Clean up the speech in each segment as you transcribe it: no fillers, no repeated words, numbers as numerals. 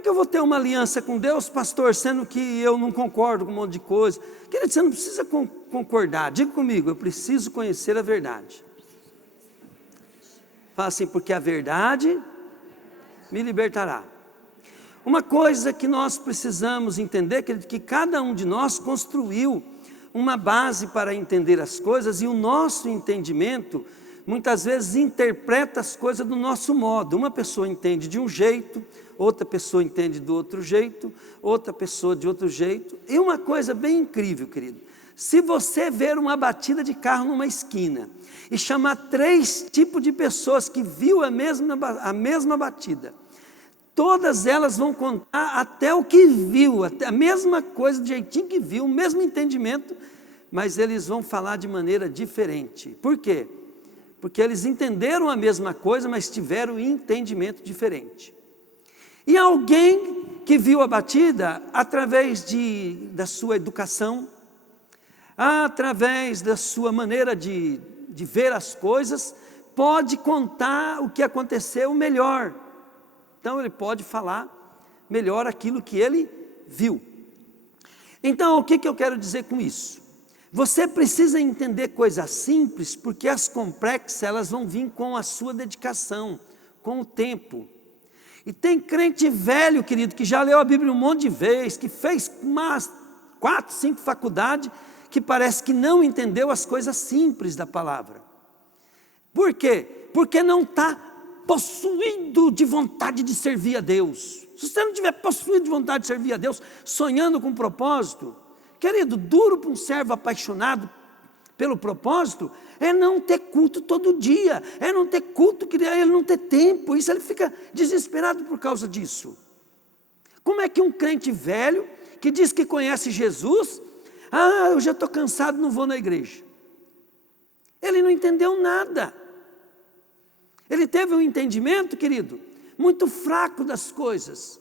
é que eu vou ter uma aliança com Deus, pastor, sendo que eu não concordo com um monte de coisa? Querido, você não precisa concordar. Diga comigo, eu preciso conhecer a verdade. Fala assim, porque a verdade me libertará. Uma coisa que nós precisamos entender, querido, que cada um de nós construiu uma base para entender as coisas, e o nosso entendimento muitas vezes interpreta as coisas do nosso modo. Uma pessoa entende de um jeito, outra pessoa entende do outro jeito, outra pessoa de outro jeito. E uma coisa bem incrível, querido, se você ver uma batida de carro numa esquina e chamar 3 tipos de pessoas que viu a mesma batida, todas elas vão contar até o que viu, até a mesma coisa, do jeitinho que viu, o mesmo entendimento, mas eles vão falar de maneira diferente. Por quê? Porque eles entenderam a mesma coisa, mas tiveram um entendimento diferente. E alguém que viu a batida através da sua educação, através da sua maneira de ver as coisas, pode contar o que aconteceu melhor. Então ele pode falar melhor aquilo que ele viu. Então o que eu quero dizer com isso? Você precisa entender coisas simples, porque as complexas elas vão vir com a sua dedicação, com o tempo. E tem crente velho, querido, que já leu a Bíblia um monte de vezes, que fez umas 4, 5 faculdades, que parece que não entendeu as coisas simples da palavra. Por quê? Porque não está possuído de vontade de servir a Deus. Se você não tiver possuído de vontade de servir a Deus, sonhando com um propósito, querido, duro para um servo apaixonado pelo propósito, é não ter culto todo dia, é não ter culto, ele não ter tempo, isso ele fica desesperado por causa disso. Como é que um crente velho, que diz que conhece Jesus, eu já estou cansado, não vou na igreja. Ele não entendeu nada. Ele teve um entendimento, querido, muito fraco das coisas.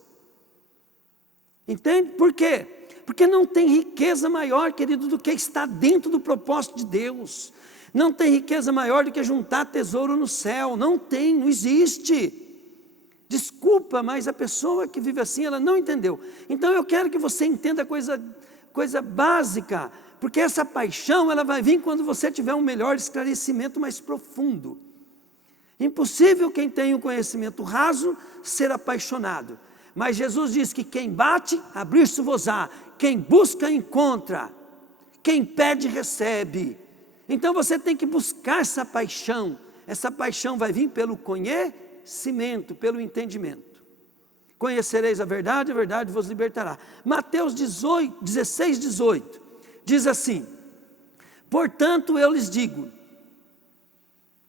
Entende? Por quê? Porque não tem riqueza maior, querido, do que estar dentro do propósito de Deus. Não tem riqueza maior do que juntar tesouro no céu. Não tem, não existe. Desculpa, mas a pessoa que vive assim, ela não entendeu. Então eu quero que você entenda coisa básica, porque essa paixão, ela vai vir quando você tiver um melhor esclarecimento mais profundo. Impossível quem tem um conhecimento raso ser apaixonado. Mas Jesus diz que quem bate, abrir-se-vos-á. Quem busca, encontra. Quem pede, recebe. Então você tem que buscar essa paixão. Essa paixão vai vir pelo conhecimento, pelo entendimento. Conhecereis a verdade vos libertará. Mateus 16, 18, diz assim: portanto eu lhes digo,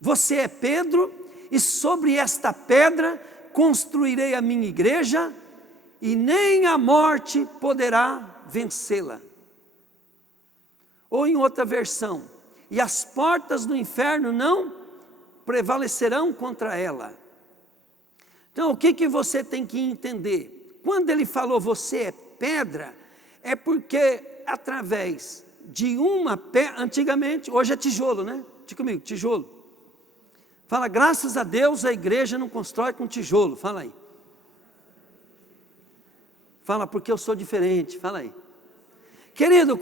você é Pedro, e sobre esta pedra construirei a minha igreja, e nem a morte poderá vencê-la. Ou em outra versão, e as portas do inferno não prevalecerão contra ela. Então o que você tem que entender? Quando ele falou você é pedra, é porque através de uma pedra, antigamente, hoje é tijolo, né? Diga comigo, tijolo. Fala, graças a Deus a igreja não constrói com tijolo, fala aí. Fala, porque eu sou diferente, fala aí. Querido,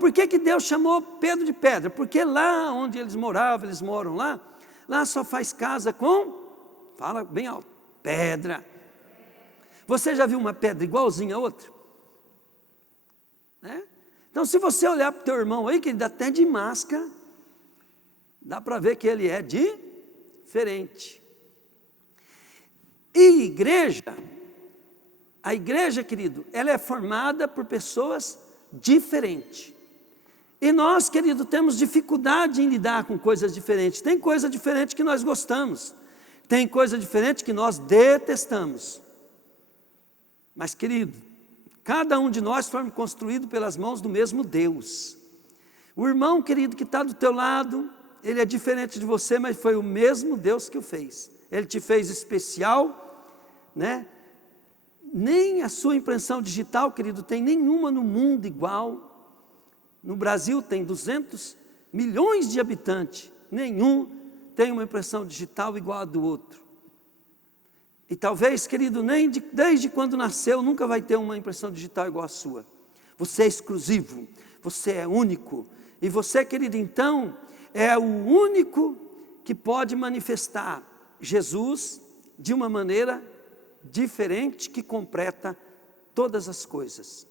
por que Deus chamou Pedro de pedra? Porque lá onde eles moravam, eles moram lá só faz casa com, fala bem alto, pedra. Você já viu uma pedra igualzinha a outra? Né? Então se você olhar para o teu irmão aí, que ele dá até de máscara, dá para ver que ele é diferente. E a igreja, querido, ela é formada por pessoas diferentes. E nós, querido, temos dificuldade em lidar com coisas diferentes. Tem coisa diferente que nós gostamos. Tem coisa diferente que nós detestamos. Mas, querido, cada um de nós foi construído pelas mãos do mesmo Deus. O irmão, querido, que está do teu lado, ele é diferente de você, mas foi o mesmo Deus que o fez. Ele te fez especial, né? Nem a sua impressão digital, querido, tem nenhuma no mundo igual. No Brasil tem 200 milhões de habitantes, nenhum tem uma impressão digital igual a do outro. E talvez, querido, desde quando nasceu, nunca vai ter uma impressão digital igual a sua. Você é exclusivo, você é único. E você, querido, então, é o único que pode manifestar Jesus de uma maneira diferente que completa todas as coisas.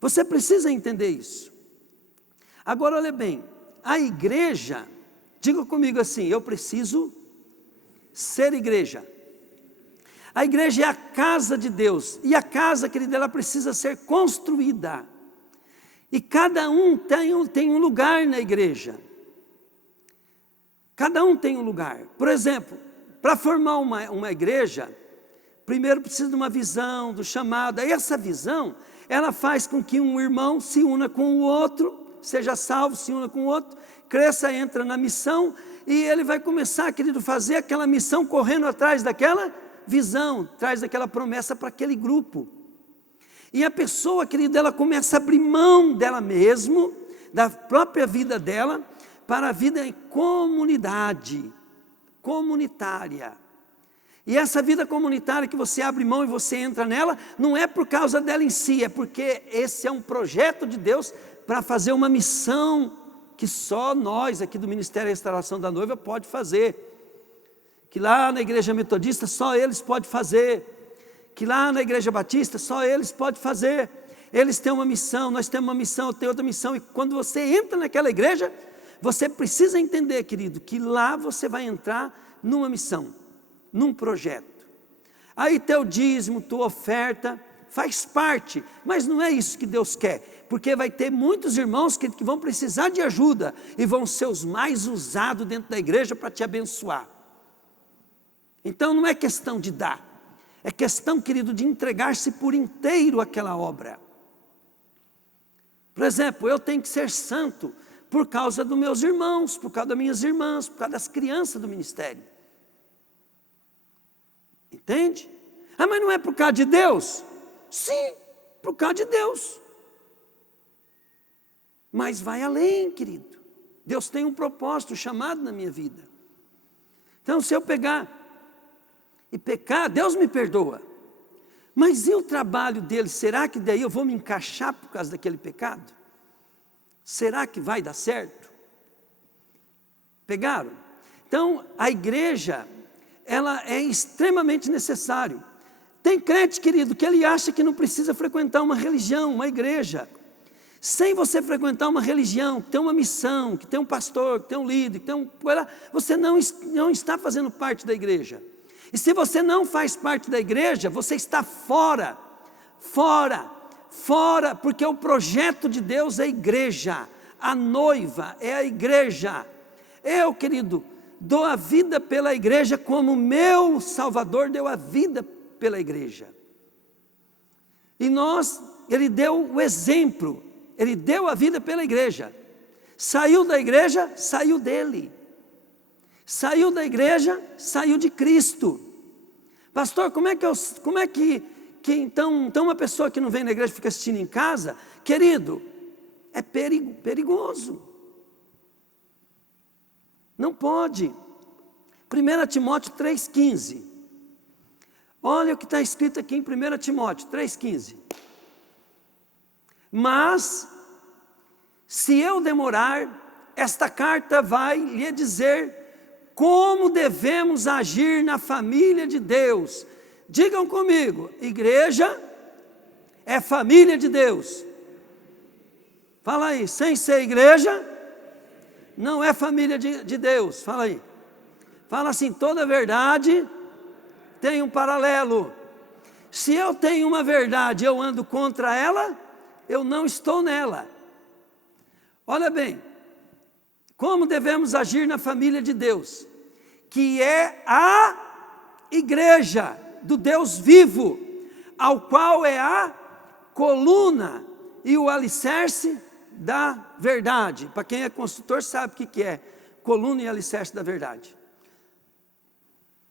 Você precisa entender isso. Agora, olha bem, a igreja, diga comigo assim, eu preciso ser igreja. A igreja é a casa de Deus, e a casa, querida, ela precisa ser construída. E cada um tem um lugar na igreja. Cada um tem um lugar. Por exemplo, para formar uma igreja, primeiro precisa de uma visão, do chamado. Aí essa visão, ela faz com que um irmão se una com o outro, seja salvo, se una com o outro, cresça, entra na missão, e ele vai começar, querido, fazer aquela missão correndo atrás daquela visão, atrás daquela promessa para aquele grupo. E a pessoa, querido, ela começa a abrir mão dela mesma, da própria vida dela, para a vida em comunidade, comunitária. E essa vida comunitária que você abre mão e você entra nela, não é por causa dela em si, é porque esse é um projeto de Deus para fazer uma missão que só nós aqui do Ministério da Restauração da Noiva pode fazer. Que lá na igreja metodista só eles podem fazer. Que lá na igreja batista só eles podem fazer. Eles têm uma missão, nós temos uma missão, eu tenho outra missão. E quando você entra naquela igreja, você precisa entender, querido, que lá você vai entrar numa missão, num projeto. Aí teu dízimo, tua oferta, faz parte, mas não é isso que Deus quer, porque vai ter muitos irmãos que vão precisar de ajuda, e vão ser os mais usados dentro da igreja para te abençoar. Então não é questão de dar, é questão, querido, de entregar-se por inteiro àquela obra. Por exemplo, eu tenho que ser santo, por causa dos meus irmãos, por causa das minhas irmãs, por causa das crianças do ministério. Entende? Ah, mas não é por causa de Deus? Sim, por causa de Deus. Mas vai além, querido. Deus tem um propósito, um chamado na minha vida. Então, se eu pegar e pecar, Deus me perdoa. Mas e o trabalho dele? Será que daí eu vou me encaixar por causa daquele pecado? Será que vai dar certo? Pegaram? Então, a igreja, ela é extremamente necessária. Tem crente, querido, que ele acha que não precisa frequentar uma religião, uma igreja. Sem você frequentar uma religião, que tem uma missão, que tem um pastor, que tem um líder, que tem um... você não está fazendo parte da igreja. E se você não faz parte da igreja, você está fora, porque o projeto de Deus é a igreja, a noiva é a igreja. Eu, querido, dou a vida pela igreja como meu Salvador deu a vida pela igreja. E ele deu o exemplo, ele deu a vida pela igreja. Saiu da igreja, saiu dele. Saiu da igreja, saiu de Cristo. Pastor, como é que então uma pessoa que não vem na igreja fica assistindo em casa? Querido, é perigoso. Não pode. 1 Timóteo 3,15. Olha o que está escrito aqui em 1 Timóteo 3,15. Mas, se eu demorar, esta carta vai lhe dizer como devemos agir na família de Deus. Digam comigo, igreja é família de Deus. Fala aí, sem ser igreja, não é família de Deus. Fala aí. Fala assim, toda verdade tem um paralelo. Se eu tenho uma verdade e eu ando contra ela, eu não estou nela. Olha bem, como devemos agir na família de Deus, que é a igreja do Deus vivo, ao qual é a coluna e o alicerce da verdade. Para quem é construtor sabe o que é coluna e alicerce da verdade.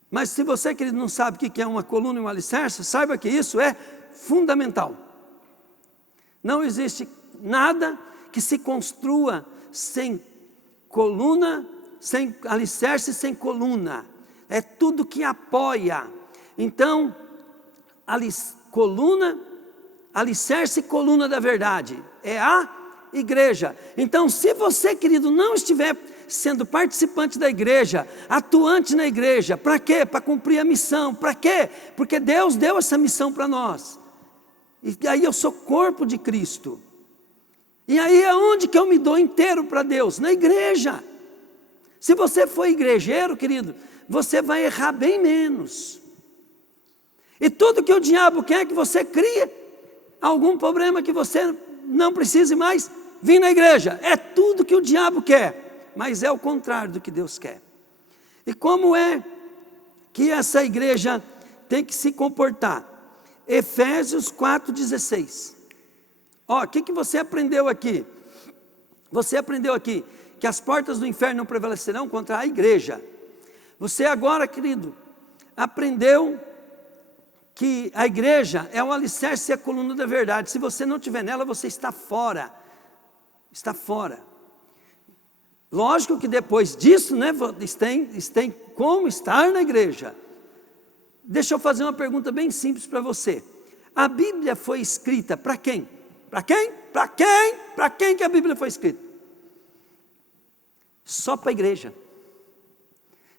Mas se você, querido, não sabe o que é uma coluna e um alicerce, saiba que isso é fundamental. Não existe nada que se construa sem coluna, sem alicerce, sem coluna. É tudo que apoia. Então, coluna, alicerce e coluna da verdade é a igreja. Então, se você, querido, não estiver sendo participante da igreja, atuante na igreja, para quê? Para cumprir a missão. Para quê? Porque Deus deu essa missão para nós. E aí eu sou corpo de Cristo. E aí aonde que eu me dou inteiro para Deus? Na igreja. Se você for igrejeiro, querido, você vai errar bem menos. E tudo que o diabo quer que você crie, algum problema que você não precise mais vir na igreja, é tudo que o diabo quer, mas é o contrário do que Deus quer. E como é que essa igreja tem que se comportar? Efésios 4,16. Ó, o que você aprendeu aqui? Você aprendeu aqui que as portas do inferno não prevalecerão contra a igreja. Você agora, querido, aprendeu que a igreja é o alicerce e a coluna da verdade. Se você não estiver nela, você está fora. Está fora. Lógico que depois disso, né, tem como estar na igreja. Deixa eu fazer uma pergunta bem simples para você. A Bíblia foi escrita para quem? Para quem? Para quem? Para quem que a Bíblia foi escrita? Só para a igreja.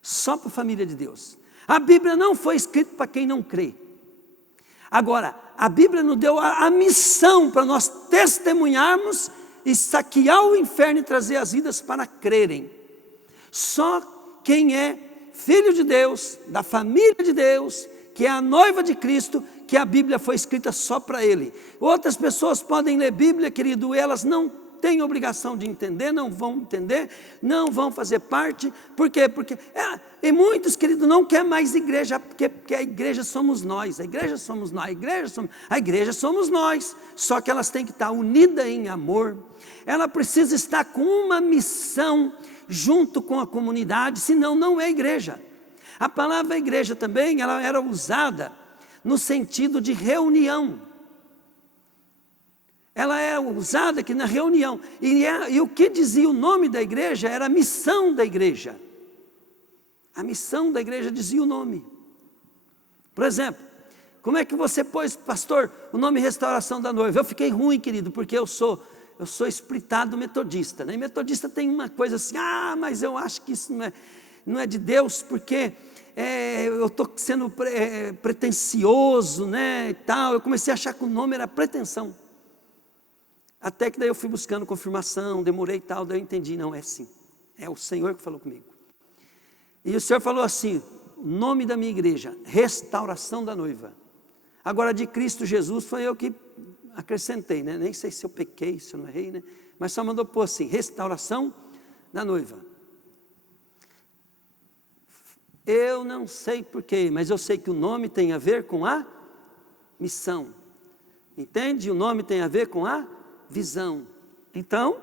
Só para a família de Deus. A Bíblia não foi escrita para quem não crê. Agora, a Bíblia nos deu a missão para nós testemunharmos e saquear o inferno e trazer as vidas para crerem. Só quem é filho de Deus, da família de Deus, que é a noiva de Cristo, que a Bíblia foi escrita só para ele. Outras pessoas podem ler Bíblia, querido, elas não têm obrigação de entender, não vão entender, não vão fazer parte. Por quê? E muitos, querido, não querem mais igreja, porque a igreja somos nós, a igreja somos nós, a igreja somos nós, só que elas têm que estar unidas em amor, ela precisa estar com uma missão, junto com a comunidade, senão não é igreja. A palavra igreja também, ela era usada no sentido de reunião. Ela é usada aqui na reunião. E o que dizia o nome da igreja era a missão da igreja. A missão da igreja dizia o nome. Por exemplo, como é que você pôs, pastor, o nome Restauração da Noiva? Eu fiquei ruim, querido, porque eu sou espiritado metodista, né? E metodista tem uma coisa assim, mas eu acho que isso não é de Deus, porque eu estou sendo pretencioso, né, e tal. Eu comecei a achar que o nome era pretensão. Até que daí eu fui buscando confirmação, demorei e tal, daí eu entendi, não, é sim, é o Senhor que falou comigo. E o Senhor falou assim, o nome da minha igreja, Restauração da Noiva. Agora de Cristo Jesus foi eu que acrescentei, né? Nem sei se eu pequei, se eu não errei, né? Mas só mandou pôr assim, Restauração da Noiva. Eu não sei porquê, mas eu sei que o nome tem a ver com a missão. Entende? O nome tem a ver com a visão. Então,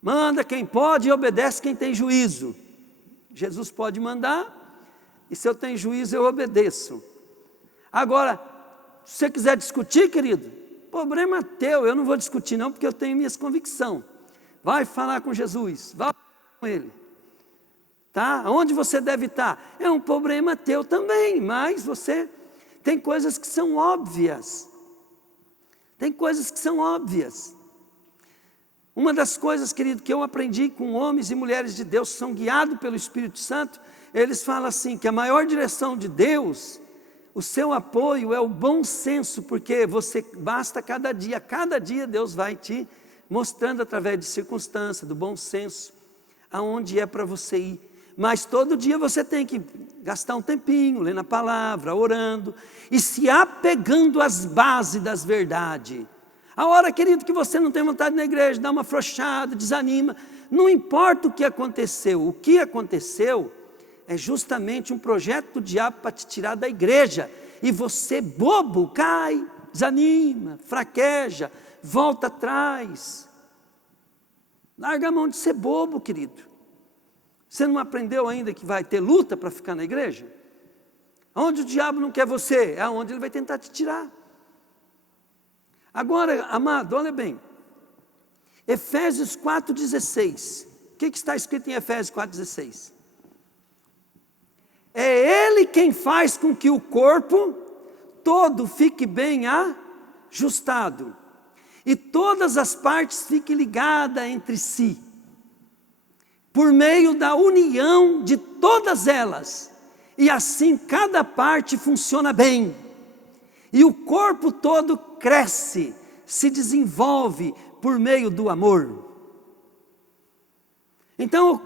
manda quem pode e obedece quem tem juízo. Jesus pode mandar, e se eu tenho juízo eu obedeço. Agora, se você quiser discutir, querido, problema teu, eu não vou discutir não, porque eu tenho minhas convicções. Vai falar com Jesus, vai falar com Ele. Tá? Onde você deve estar? É um problema teu também, mas você tem coisas que são óbvias. Tem coisas que são óbvias. Uma das coisas, querido, que eu aprendi com homens e mulheres de Deus que são guiados pelo Espírito Santo, eles falam assim, que a maior direção de Deus, o seu apoio é o bom senso, porque você basta cada dia Deus vai te mostrando através de circunstâncias, do bom senso, aonde é para você ir. Mas todo dia você tem que gastar um tempinho, lendo a palavra, orando, e se apegando às bases das verdades. A hora, querido, que você não tem vontade na igreja, dá uma afrouxada, desanima, não importa o que aconteceu é justamente um projeto do diabo para te tirar da igreja, e você, bobo, cai, desanima, fraqueja, volta atrás. Larga a mão de ser bobo, querido. Você não aprendeu ainda que vai ter luta para ficar na igreja? Onde o diabo não quer você, é onde ele vai tentar te tirar. Agora, amado, olha bem, Efésios 4,16, o que está escrito em Efésios 4,16? É Ele quem faz com que o corpo todo fique bem ajustado e todas as partes fiquem ligadas entre si, por meio da união de todas elas, e assim cada parte funciona bem, e o corpo todo cresce, se desenvolve por meio do amor. Então,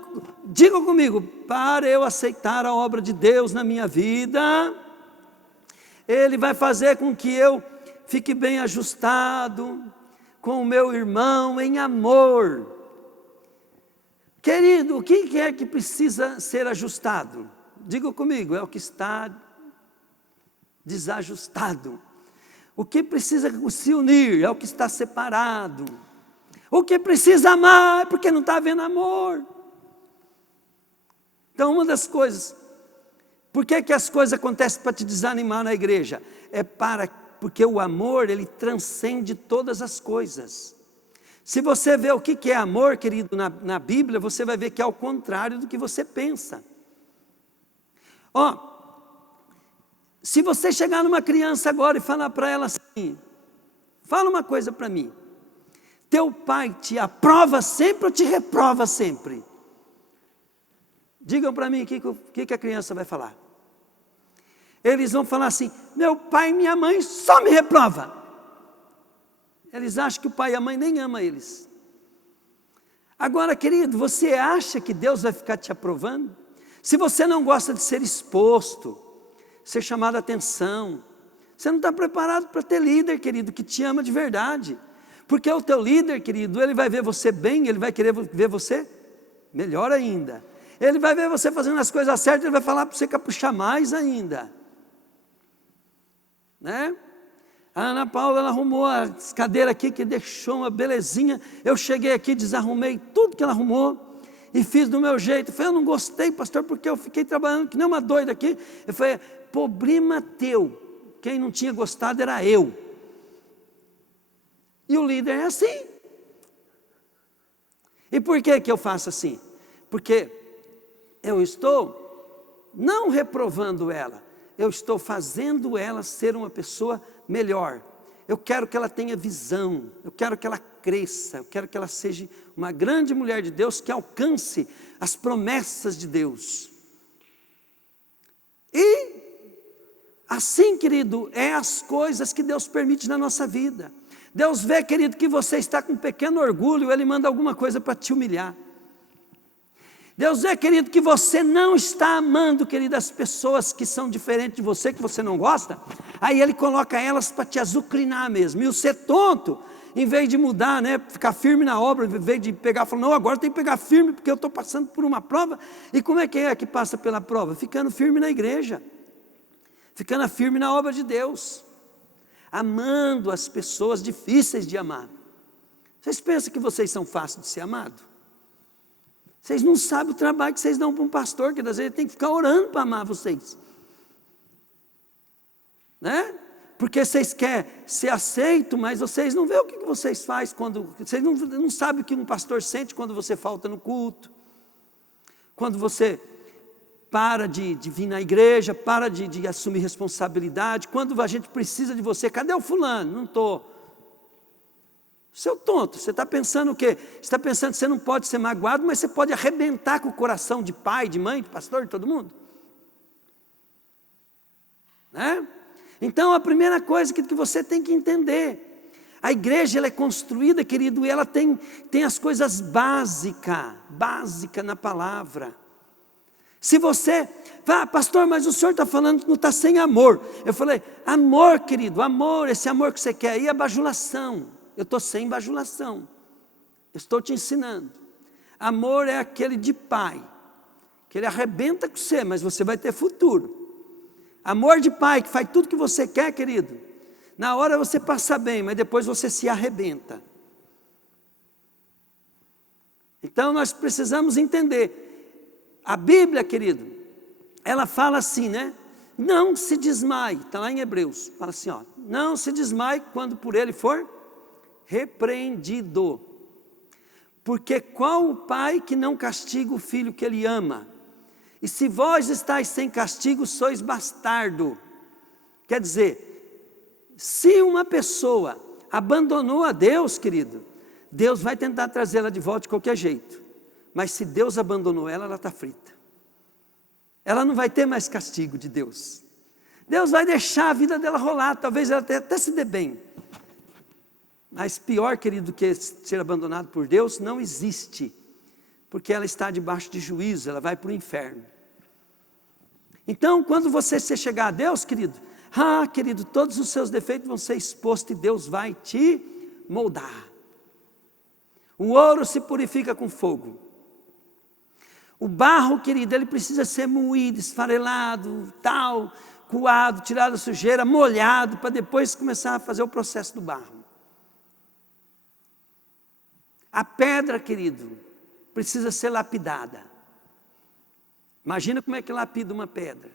diga comigo, para eu aceitar a obra de Deus na minha vida, Ele vai fazer com que eu fique bem ajustado com o meu irmão em amor. Querido, o que é que precisa ser ajustado? Diga comigo, é o que está desajustado. O que precisa se unir é o que está separado. O que precisa amar é porque não está havendo amor. Então, uma das coisas, por que as coisas acontecem para te desanimar na igreja? Porque o amor, ele transcende todas as coisas. Se você vê o que é amor, querido, na Bíblia, você vai ver que é ao contrário do que você pensa. Se você chegar numa criança agora e falar para ela assim, fala uma coisa para mim, teu pai te aprova sempre ou te reprova sempre? Digam para mim o que a criança vai falar. Eles vão falar assim, meu pai e minha mãe só me reprova. Eles acham que o pai e a mãe nem amam eles. Agora, querido, você acha que Deus vai ficar te aprovando? Se você não gosta de ser exposto, ser chamado a atenção, você não está preparado para ter líder, querido, que te ama de verdade. Porque o teu líder, querido, ele vai ver você bem, ele vai querer ver você melhor ainda. Ele vai ver você fazendo as coisas certas, ele vai falar para você capuchar mais ainda. Né? A Ana Paula, ela arrumou as cadeiras aqui, que deixou uma belezinha. Eu cheguei aqui, desarrumei tudo que ela arrumou e fiz do meu jeito. Eu falei, eu não gostei, pastor, porque eu fiquei trabalhando que nem uma doida aqui. Eu falei, problema teu, quem não tinha gostado era eu. E o líder é assim. E por que eu faço assim? Porque eu estou não reprovando ela, eu estou fazendo ela ser uma pessoa melhor. Eu quero que ela tenha visão, eu quero que ela cresça, eu quero que ela seja uma grande mulher de Deus, que alcance as promessas de Deus. E assim, querido, é as coisas que Deus permite na nossa vida. Deus vê, querido, que você está com um pequeno orgulho, Ele manda alguma coisa para te humilhar. Deus vê, querido, que você não está amando, querido, as pessoas que são diferentes de você, que você não gosta, aí Ele coloca elas para te azucrinar mesmo. E o ser tonto, em vez de mudar, né, ficar firme na obra, em vez de pegar e falar, não, agora tem que pegar firme, porque eu estou passando por uma prova. E como é que passa pela prova? Ficando firme na igreja, ficando firme na obra de Deus, amando as pessoas difíceis de amar. Vocês pensam que vocês são fáceis de ser amados? Vocês não sabem o trabalho que vocês dão para um pastor, que às vezes tem que ficar orando para amar vocês. Né? Porque vocês querem ser aceitos, mas vocês não veem o que vocês fazem quando... Vocês não sabem o que um pastor sente quando você falta no culto. Quando você para de vir na igreja, para de assumir responsabilidade. Quando a gente precisa de você, cadê o fulano? Não estou... Seu tonto, você está pensando o quê? Você está pensando que você não pode ser magoado, mas você pode arrebentar com o coração de pai, de mãe, de pastor, de todo mundo. Né? Então, a primeira coisa que você tem que entender, a igreja ela é construída, querido, e ela tem as coisas básicas na palavra. Se você, pastor, mas o senhor está falando que não está sem amor. Eu falei, amor, querido, amor, esse amor que você quer aí é bajulação. Eu estou sem bajulação, eu estou te ensinando. Amor é aquele de pai, que ele arrebenta com você, mas você vai ter futuro. Amor de pai, que faz tudo que você quer, querido. Na hora você passa bem, mas depois você se arrebenta. Então nós precisamos entender. A Bíblia, querido, ela fala assim, né? Não se desmaie, está lá em Hebreus, fala assim, ó, não se desmaie quando por ele for repreendido, porque qual o pai que não castiga o filho que ele ama, E se vós estáis sem castigo, sois bastardo. Quer dizer, se uma pessoa abandonou a Deus, querido, Deus vai tentar trazê-la de volta de qualquer jeito. Mas se Deus abandonou ela, ela está frita. Ela não vai ter mais castigo de Deus. Deus vai deixar a vida dela rolar, talvez ela até se dê bem. Mas pior, querido, do que ser abandonado por Deus, não existe. Porque ela está debaixo de juízo, ela vai para o inferno. Então, quando você chegar a Deus, querido, querido, todos os seus defeitos vão ser expostos e Deus vai te moldar. O ouro se purifica com fogo. O barro, querido, ele precisa ser moído, esfarelado, tal, coado, tirado a sujeira, molhado, para depois começar a fazer o processo do barro. A pedra, querido, precisa ser lapidada. Imagina como é que lapida uma pedra.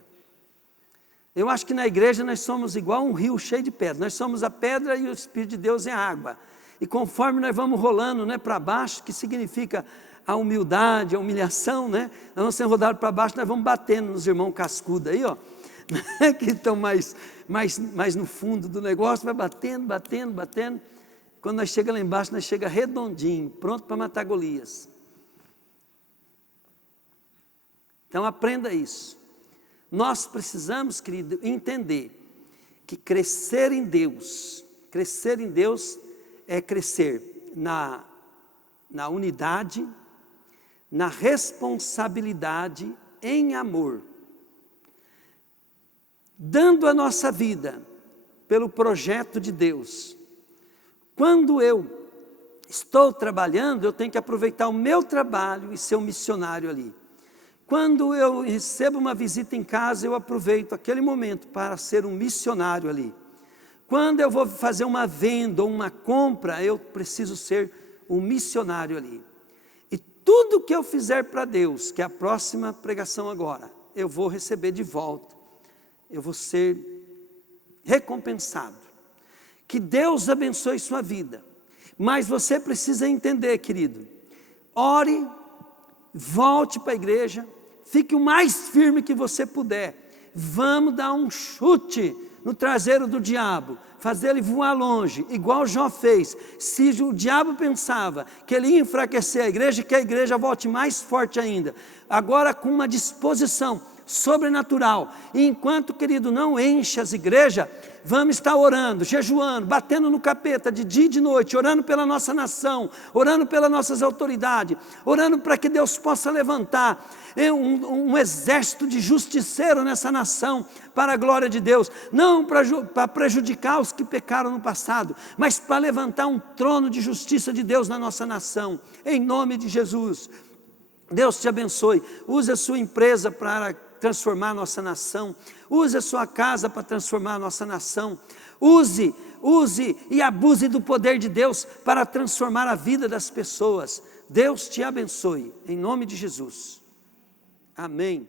Eu acho que na igreja nós somos igual um rio cheio de pedras. Nós somos a pedra e o Espírito de Deus é a água. E conforme nós vamos rolando, né, para baixo, que significa a humildade, a humilhação, né? Nós vamos sendo rodados para baixo, nós vamos batendo nos irmãos cascudos aí, ó, que estão mais no fundo do negócio, vai batendo, batendo, batendo. Quando nós chegamos lá embaixo, nós chegamos redondinho, pronto para matar Golias. Então aprenda isso. Nós precisamos, querido, entender que crescer em Deus é crescer na unidade, na responsabilidade, em amor, dando a nossa vida pelo projeto de Deus. Quando eu estou trabalhando, eu tenho que aproveitar o meu trabalho e ser um missionário ali. Quando eu recebo uma visita em casa, eu aproveito aquele momento para ser um missionário ali. Quando eu vou fazer uma venda ou uma compra, eu preciso ser um missionário ali. E tudo que eu fizer para Deus, que é a próxima pregação agora, eu vou receber de volta. Eu vou ser recompensado. Que Deus abençoe sua vida. Mas você precisa entender, querido, ore, volte para a igreja, fique o mais firme que você puder. Vamos dar um chute no traseiro do diabo, fazer ele voar longe, igual Jó fez. Se o diabo pensava que ele ia enfraquecer a igreja, que a igreja volte mais forte ainda. Agora com uma disposição sobrenatural. E enquanto, querido, não enche as igrejas, vamos estar orando, jejuando, batendo no capeta de dia e de noite, orando pela nossa nação, orando pelas nossas autoridades, orando para que Deus possa levantar um exército de justiceiros nessa nação, para a glória de Deus, não para prejudicar os que pecaram no passado, mas para levantar um trono de justiça de Deus na nossa nação, em nome de Jesus. Deus te abençoe. Use a sua empresa para transformar a nossa nação. Use a sua casa para transformar a nossa nação. Use e abuse do poder de Deus para transformar a vida das pessoas. Deus te abençoe, em nome de Jesus. Amém.